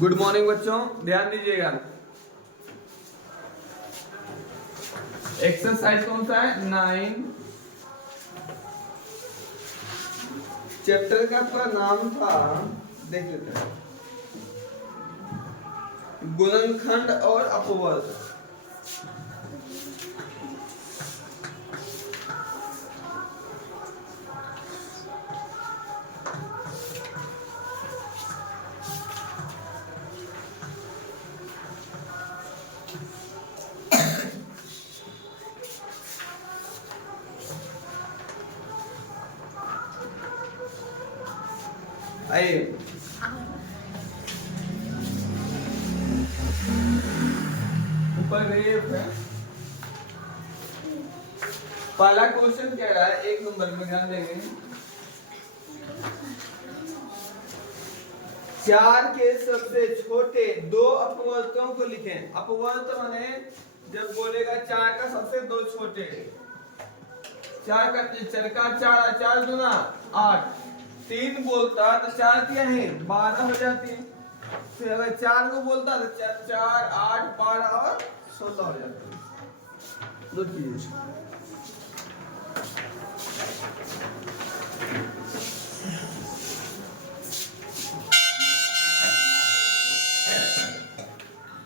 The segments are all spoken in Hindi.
गुड मॉर्निंग बच्चों, ध्यान दीजिएगा। एक्सरसाइज कौन सा है? 9। चैप्टर का पूरा नाम था, देख लेते हैं, गुणनखंड और अपवर्त। आइए, ऊपर ग्रेफ है। पहला क्वेश्चन कह रहा है, 1 नंबर में ध्यान देंगे, 4 के सबसे छोटे 2 अपवर्तों को लिखें। अपवर्त माने जब बोलेगा 4 का सबसे 2 छोटे, 4 का चरका 4, 4 दूना 8, 3 बोलता तो 4 क्या है 12 हो जाती है। फिर अगर 4 को बोलता तो 4, 8, 12 और 16 हो जाती है। दो चीज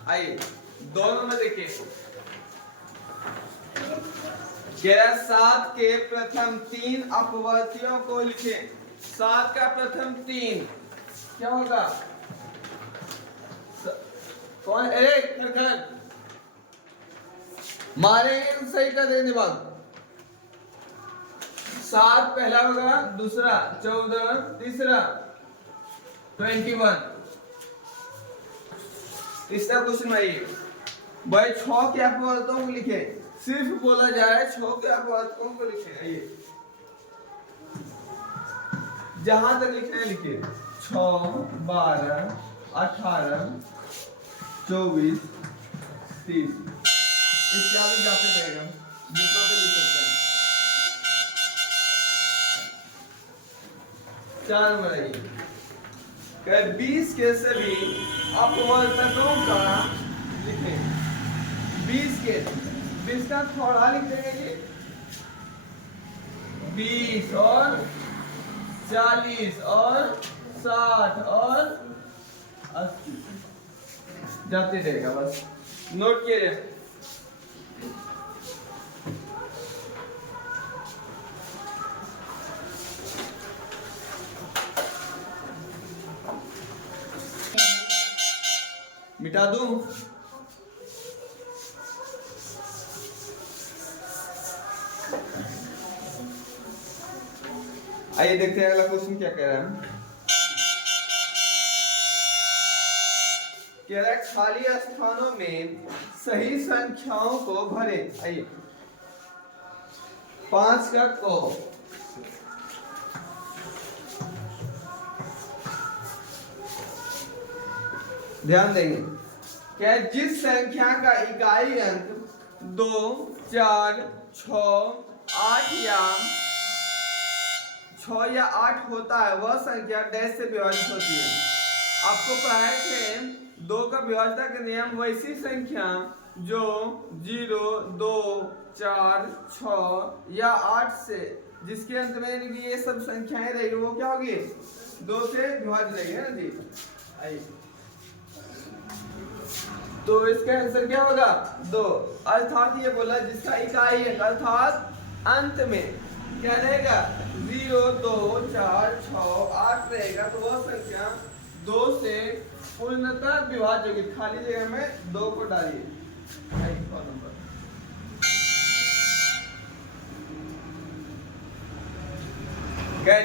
आइए, दोनों में देखिए, कह रहा 7 के प्रथम 3 अपवर्तियों को लिखें। 7 का प्रथम 3 क्या होगा? कौन? अरे मारेंगे तो सही कर देंगे दिमाग। 7 पहला होगा, दूसरा 14, तीसरा 21। तीसरा क्वेश्चन भाई 6 के अपवर्तों को लिखे। सिर्फ बोला जाए 6 के अपवर्तों को लिखे। आइए, जहां तक लिखना है लिखिए। 6, 12, 18, 24, 30 इत्यादि जाते रहेगा, जितना तो लिख सकते हैं। 4 में आइए, 20 के सभी अपवर्तकों का लिखें। 20 का थोड़ा लिख देंगे, 20 और 40 और 60 और 80 जाते रहेगा, बस नोट किए। मिटा दूं? आइए देखते हैं अगला क्वेश्चन क्या कह रहा है। कह रहा है खाली स्थानों में सही संख्याओं को भरे। आइए, 5 का को ध्यान देंगे, क्या जिस संख्या का इकाई अंक 2, 4, 6, 8 या 8 होता है, वह संख्या डैश से विभाजित होती है। आपको पढ़ाए थे 2 का विभाज्यता का नियम। वैसी संख्या जो 0, 2, 4, 6 या 8 से, जिसके अंत में ये सब संख्याएं रहेगी, वो क्या होगी? 2 से विभाजित रहेगी, है ना जी। आइए, तो इसका आंसर क्या होगा? 2। अर्थात ये बोला जिसका इकाई अंक अर्थात अंत में क्या रहेगा? 0, 2, 4, 6, 8 रहेगा, तो वह संख्या 2 से पूर्णतः विभाज्य होगी। खाली जगह में 2 को डालिए।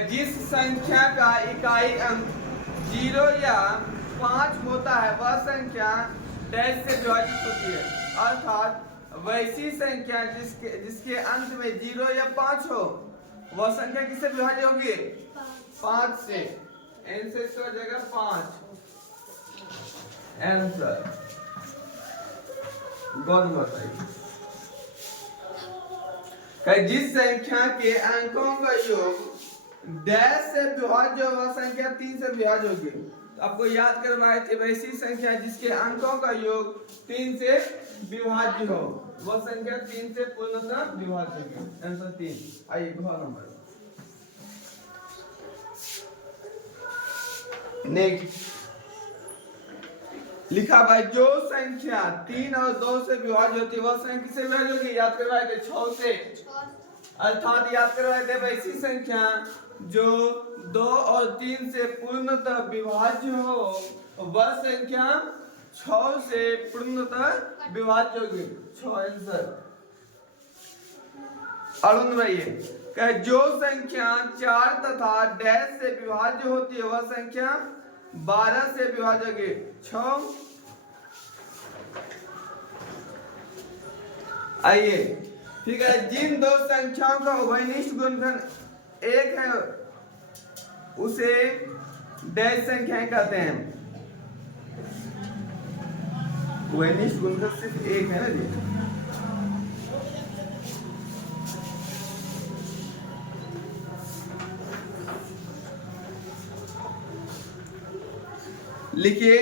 जिस संख्या का इकाई अंक 0 या 5 होता है, वह संख्या डैश से विभाजित होती है। अर्थात वैसी संख्या जिसके अंत में 0 या 5 हो, वह संख्या किससे विभाज्य होगी? 5 से। n से इसका जगह 5 आंसर। गौर बताइए, जिस संख्या के अंकों का योग डैश से विभाज्य, वह संख्या 3 से विभाज्य होगी। आपको याद करवाए थे वैसी संख्या जिसके अंकों का योग 3 से विभाज्य हो, वह संख्या 3 से पूर्णतः विभाज्य होगी। आंसर 3। आइए ग नंबर नेक्स्ट लिखा भाई, जो संख्या 3 और 2 से विभाज्य होती है वह संख्या किससे विभाज्य होगी? याद करवाए थे 6 से, अर्थात याद करवाए थे वैसी संख्या जो 2 और 3 से पूर्णतः विभाज्य हो, वह संख्या 6 से पूर्णतः विभाज्य होगी। 6 आंसर। अरुण भाई कहे जो संख्या 4 तथा डैश से विभाज्य होती है वह संख्या 12 से विभाज्य होगी। 6। आइए ठीक है, जिन दो संख्याओं का उभयनिष्ठ गुणनखंड 1 है उसे डैश संख्याएं कहते हैं। उभयनिष्ठ गुणनखंड सिर्फ 1 है ना जी। लिखिए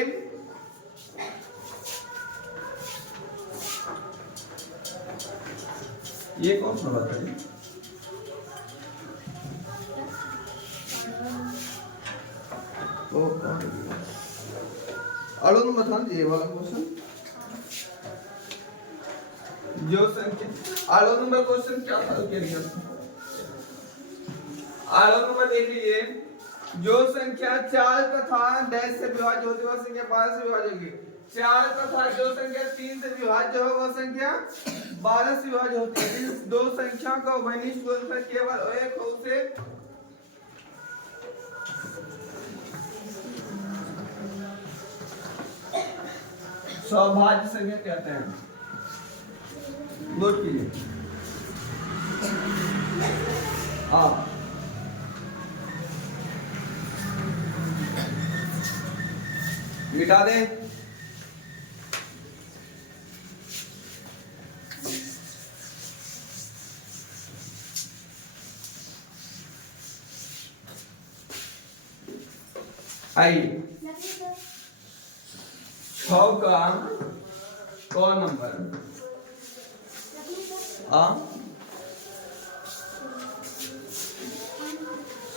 ये कौन सा बात है? अरुण बता दीजिए वाला क्वेश्चन। जो संख्या अरुण नंबर क्वेश्चन क्या था अरुण नंबर देख लीजिए, जो संख्या 4 तथा डैश से विभाज्य होती है वह संख्या 12 से विभाज्य होगी। 4 तथा जो संख्या 3 से विभाज्य हो वह संख्या 12 से विभाज्य होती है। इस दो संख्याओं का उभयनिष्ठ गुणनखंड केवल 1 हो उसे सौभाज्य संख्या कहते हैं। नोट कीजिए। हाँ मिटा दें। आइए 6 का कौन नंबर?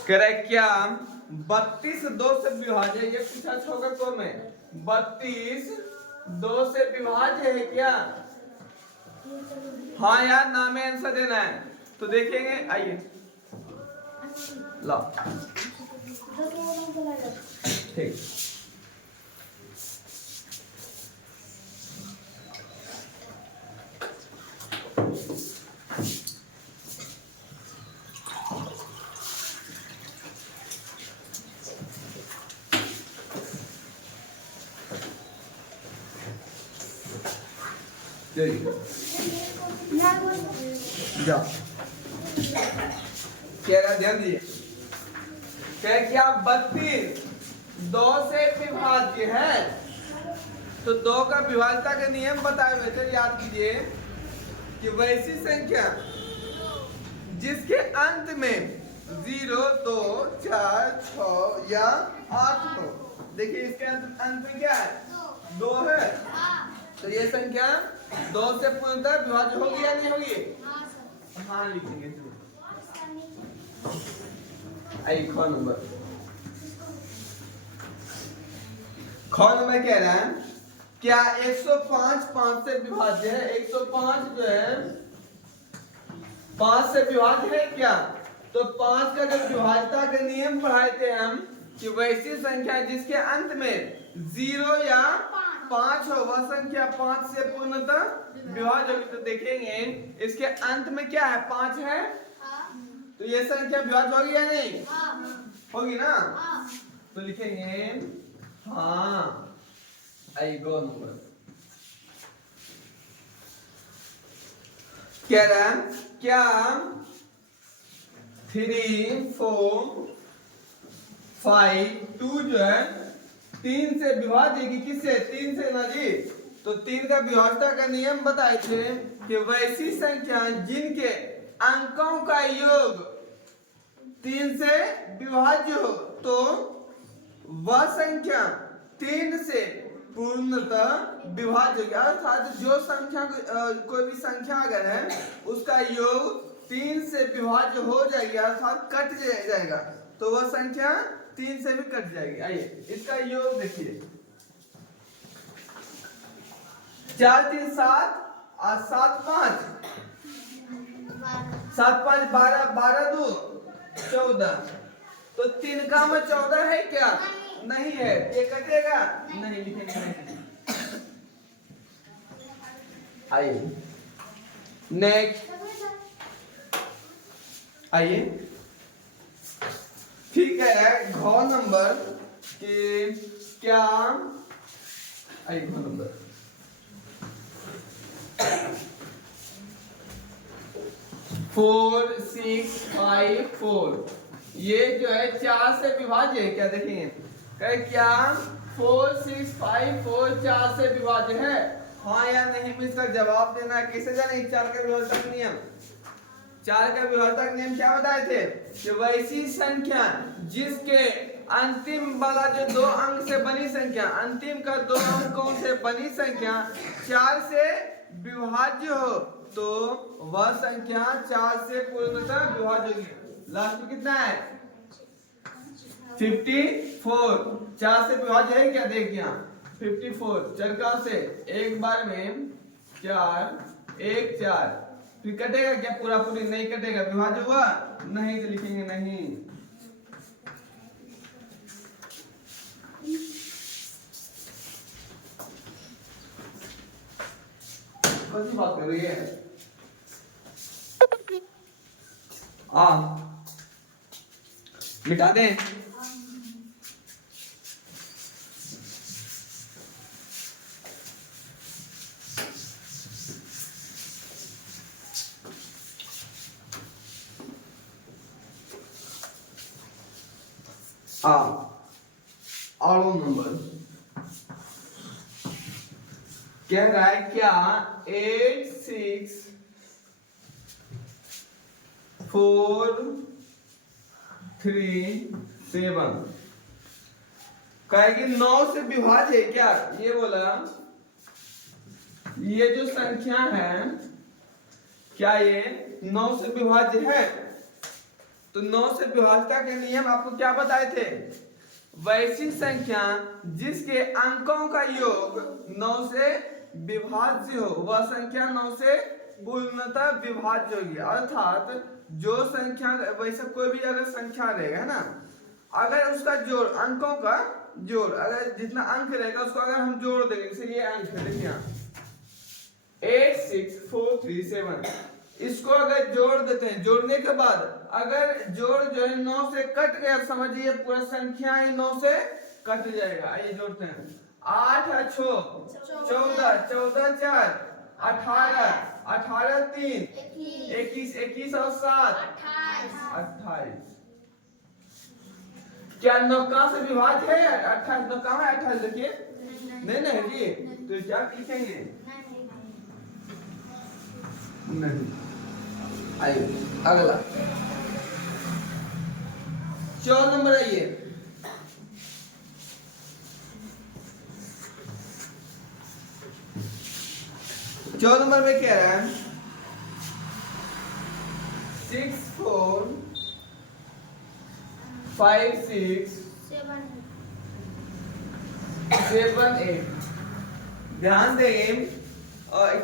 करेक्ट क्या 32 2 से विभाज्य? ये पूछा 6 का कौन में 32 2 से विभाज्य है क्या? हाँ यार नाम में आंसर देना है तो देखेंगे। आइए लो ठीक। जाओ क्या ध्यान दीजिए, क्या 32 2 से विभाज्य है तो 2 का विभाज्यता के नियम बताए हुए थे, याद कीजिए कि वैसी संख्या जिसके अंत में 0 2 4 6 या 8 हो। देखिए इसके अंत में क्या है 2 है तो ये संख्या 2 से पूर्णतः विभाज्य होगी या नहीं होगी? हाँ लिखेंगे। आइए ख नंबर कह रहा है क्या 105 5 से विभाज्य है? 105 जो है 5 से विभाज्य है क्या? तो 5 का जब विभाज्यता के नियम पढ़ाए थे हम कि वैसी संख्या जिसके अंत में 0 या 5 हो वह संख्या 5 से पूर्णतः विभाज्य होगी। तो देखेंगे इसके अंत में क्या है 5 है तो ये संख्या विभाज्य होगी या नहीं होगी ना? तो लिखेंगे हाँ। आई गो नंबर कह रहा है क्या 3 4 5 2 जो है 3 से विभाज्य है कि किससे? 3 से ना जी। तो 3 का विभाज्यता का नियम बताए थे कि वैसी संख्या जिनके अंकों का योग 3 से विभाज्य हो तो वह संख्या 3 से पूर्णतः विभाज्य होगी, अर्थात जो संख्या कोई भी संख्या अगर है उसका योग 3 से विभाज्य हो जाएगी अर्थात कट जाएगा, तो वह संख्या 3 से भी कट जाएगी। आइए इसका योग देखिए, 4 3 7 और 7 5 7 5 12 12 2 14, तो 3 का में 14 है क्या? नहीं है, ये कटेगा नहीं, लिखेंगे नहीं। आइए नेक्स्ट, आइए ठीक है, घ नंबर के क्या, आइए घ नंबर 4 6 5 4, ये जो है 4 से विभाज्य है क्या? देखेंगे क्या 4 6 5 4 4 से विभाज्य है, हाँ या नहीं में इसका जवाब देना है। कैसे जाने 4 का विभाजक नियम? 4 का विभाजक नियम क्या बताए थे कि वैसी संख्या जिसके अंतिम वाला जो 2 अंक से बनी संख्या, अंतिम का 2 अंकों से बनी संख्या 4 से विभाज्य हो तो वह संख्या 4 से पूर्णतः विभाज्य होगी। लास्ट में कितना है? 54, 4 से विभाज्य है क्या? देख यहाँ 54 चरका से एक बार में 4 1 4, फिर कटेगा क्या? पूरा पूरी नहीं कटेगा, विभाज्य हुआ नहीं, तो लिखेंगे नहीं। कौन सी बात कर रही है? मिटा दें। आड़ो नंबर कह रहा है क्या 8 6 4 3 7, कहेगी 9 से विभाज्य है क्या? ये बोला ये जो संख्या है क्या ये 9 से विभाज्य है? तो 9 से विभाज्यता के नियम आपको क्या बताए थे? वैसी संख्या जिसके अंकों का योग 9 से विभाज्य हो वह संख्या 9 से पूर्णतः विभाज्य होगी, अर्थात जो संख्या वैसे कोई भी अगर संख्या रहेगा है ना, अगर उसका जोड़ अंकों का जोड़ अगर जितना अंक रहेगा उसको अगर हम जोड़ देंगे, जैसे ये अंक है देखिए 8 6 4 3 7, इसको अगर जोड़ देते हैं, जोड़ने के बाद अगर जोड़ जो है 9 से कट गया, समझिए पूरा संख्या ही 9 से कट जाएगा। आइए जोड़ते हैं 8 और 6 14 14 4 18 18 3 21 21 और 7 28, क्या 9 कहां से विभाज्य है? 28 9 कहां है? 28 देखिए नहीं नहीं जी, तो क्या लिखेंगे? नहीं। आइए अगला 14 नंबर आइए, चौदह नंबर में क्या है? 6 4 5 6 7 8, ध्यान दें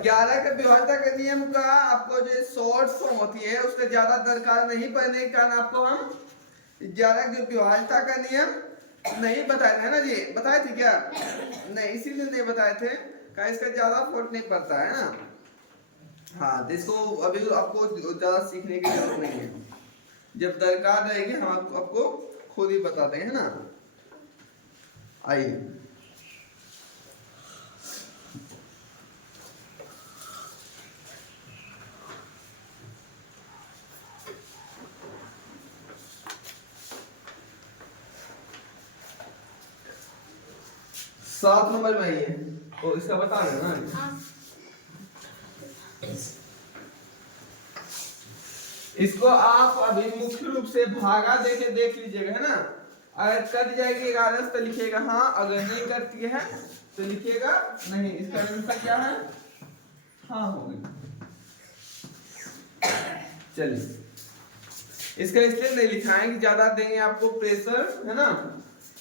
11 के विभाज्यता के नियम का आपको जो शॉर्ट फॉर्म होती है उसका ज्यादा दरकार नहीं पड़ने के कारण आपको हम 11 के विभाज्यता का नियम नहीं बताए थे ना जी, बताए थे क्या? नहीं, इसीलिए नहीं बताए थे का इसका ज्यादा फर्क नहीं पड़ता है ना। हाँ, तो इसको अभी आपको ज्यादा सीखने की जरूरत नहीं है, जब दरकार रहेगी हम आपको खुद ही बता देंगे है ना। आइए 7 नंबर में आइए, तो इसका बता देना। इसको आप अभी मुख्य रूप से भागा देके देख लीजिएगा है ना, अगर कट जाएगी 11 तो लिखिएगा हाँ, अगर नहीं कटती है तो लिखिएगा नहीं। इसका आंसर क्या है? हाँ होगी। चलिए, इसका इसलिए नहीं लिखा है कि ज्यादा देंगे आपको प्रेशर, है ना,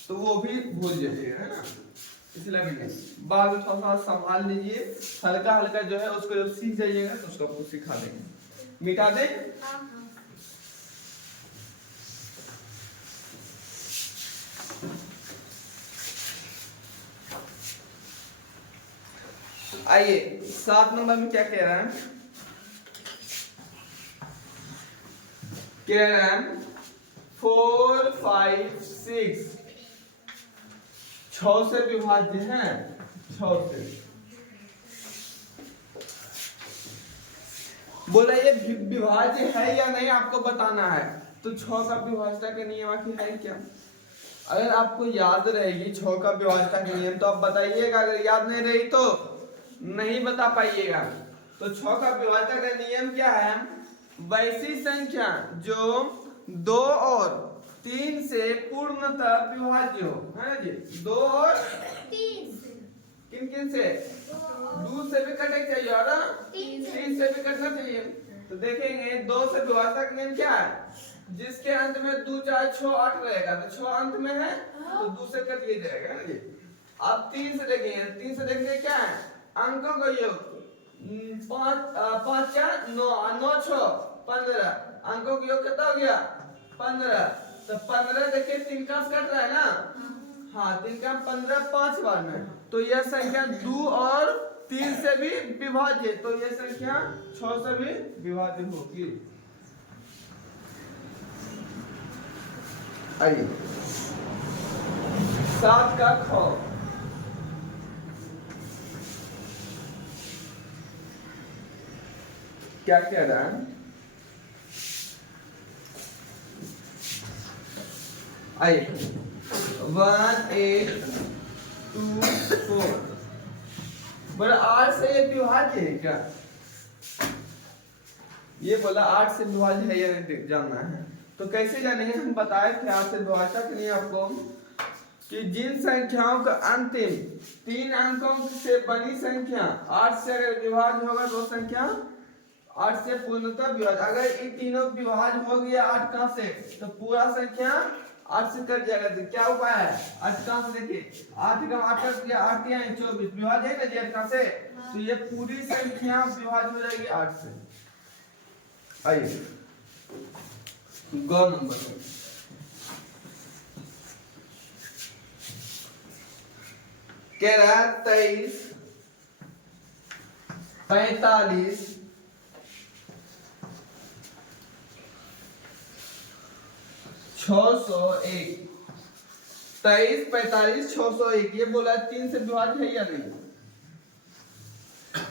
तो वो भी भूल जाइएगा, है ना, इसलिए भी नहीं। बाद में थोड़ा संभाल लीजिए, हल्का हल्का जो है उसको जब सीख जाइएगा तो उसको आपको सिखा देंगे। मिटा दे। आइए 7 नंबर में क्या कह रहा है? कह रहा है 4, 5, 6 6 से विभाज्य है, 6 से। बोला ये विभाज्य है या नहीं आपको बताना है। तो 6 का विभाज्यता का नियम आखिर है क्या? अगर आपको याद रहेगी 6 का विभाज्यता का नियम तो आप बताइएगा, अगर याद नहीं रही तो नहीं बता पाइएगा। तो 6 का विभाज्यता का नियम क्या है? वैसी संख्या जो 2 और 3 से पूर्णतः विभाज्य हो, है ना जी। 2 और 3 किन किन से? 2 से भी कटे चाहिए और 3 से भी कटना चाहिए। तो देखेंगे 2 से विभाज्यता का नियम क्या है? जिसके अंत में 2, 4, 6, 8 रहेगा, तो 6 अंत में है तो 2 से कट लिया जाएगा, है ना जी। अब 3 से देखेंगे, 3 से देखेंगे क्या है? अंकों का योग 5, 4, 9, 9, 6, 15। अंकों का योग कितना हो गया? 15। तो 15 देखिए 3 का कट रहा है ना, हाँ 3 का 15 5 बार में, तो यह संख्या 2 और 3 से भी विभाज्य, तो यह संख्या 6 से भी विभाज्य होगी। आइए 7 का ख। क्या कह रहा है? आइए 1, 8, 2, 4। बोला 8 से ये विभाज्य है क्या? ये बोला 8 से विभाज्य है या नहीं जानना है। तो कैसे जानेंगे? हम बताए थे 8 से विभाज्यता के लिए आपको कि जिन संख्याओं का अंतिम 3 अंकों से बनी संख्या 8 से अगर विभाज्य होगा तो संख्या 8 से पूर्णतः विभाज्य। अगर ये तीनों विभाज्य हो गया 8 का से, तो पूरा संख्या 8 से कट जाएगा। तो क्या उपाय है? 8 का से देखिए 8 का 8 कर दिया, 8 या 24 विभाज्य है ना जी 8 का से, तो ये पूरी संख्या विभाज्य हो जाएगी 8 से। आइए गौ नंबर कह रहा है 23, 45, 601। 23, 45, 601 ये बोला 3 से विभाज्य है या नहीं?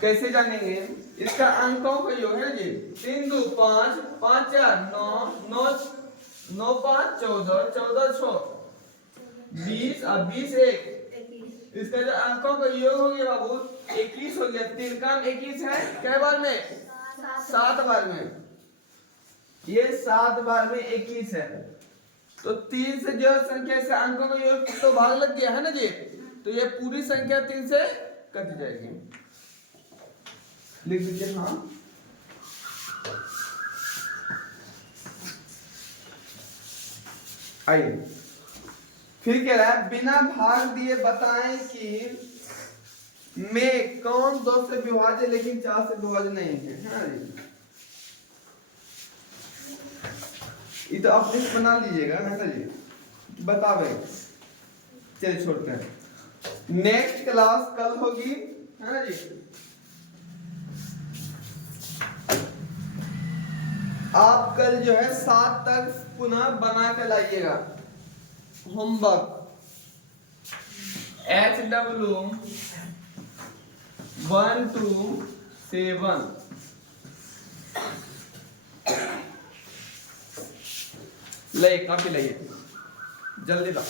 कैसे जानेंगे? इसका अंकों का योग है जी 3, 2, 5, 5, 4, 9, 9, 9, 5, 14, 14, 6, 20 और 20, 1। इसका जो अंकों का योग हो गया बाबू 21 हो गया। 3 का 21 है, कै बार में? 7 बार में। ये 7 बार में 21 है। तो 3 से जो संख्या से अंकों का योग तो भाग लग गया है ना जी, तो ये पूरी संख्या 3 से कट जाएगी। लिख दीजिए हाँ। आइए फिर कह रहा है बिना भाग दिए बताएं कि में कौन 2 से विभाज्य लेकिन 4 से विभाज्य नहीं है। हाँ ये तो आप लिस्ट बना लीजिएगा ना जी, बतावे। चलिए छोड़ते हैं। नेक्स्ट क्लास कल होगी, है ना जी। आप कल जो है 7 तक पुनः बना के लाइएगा होमवर्क। HW 1 to 7 लाइए, काफी लाइए जल्दी ला।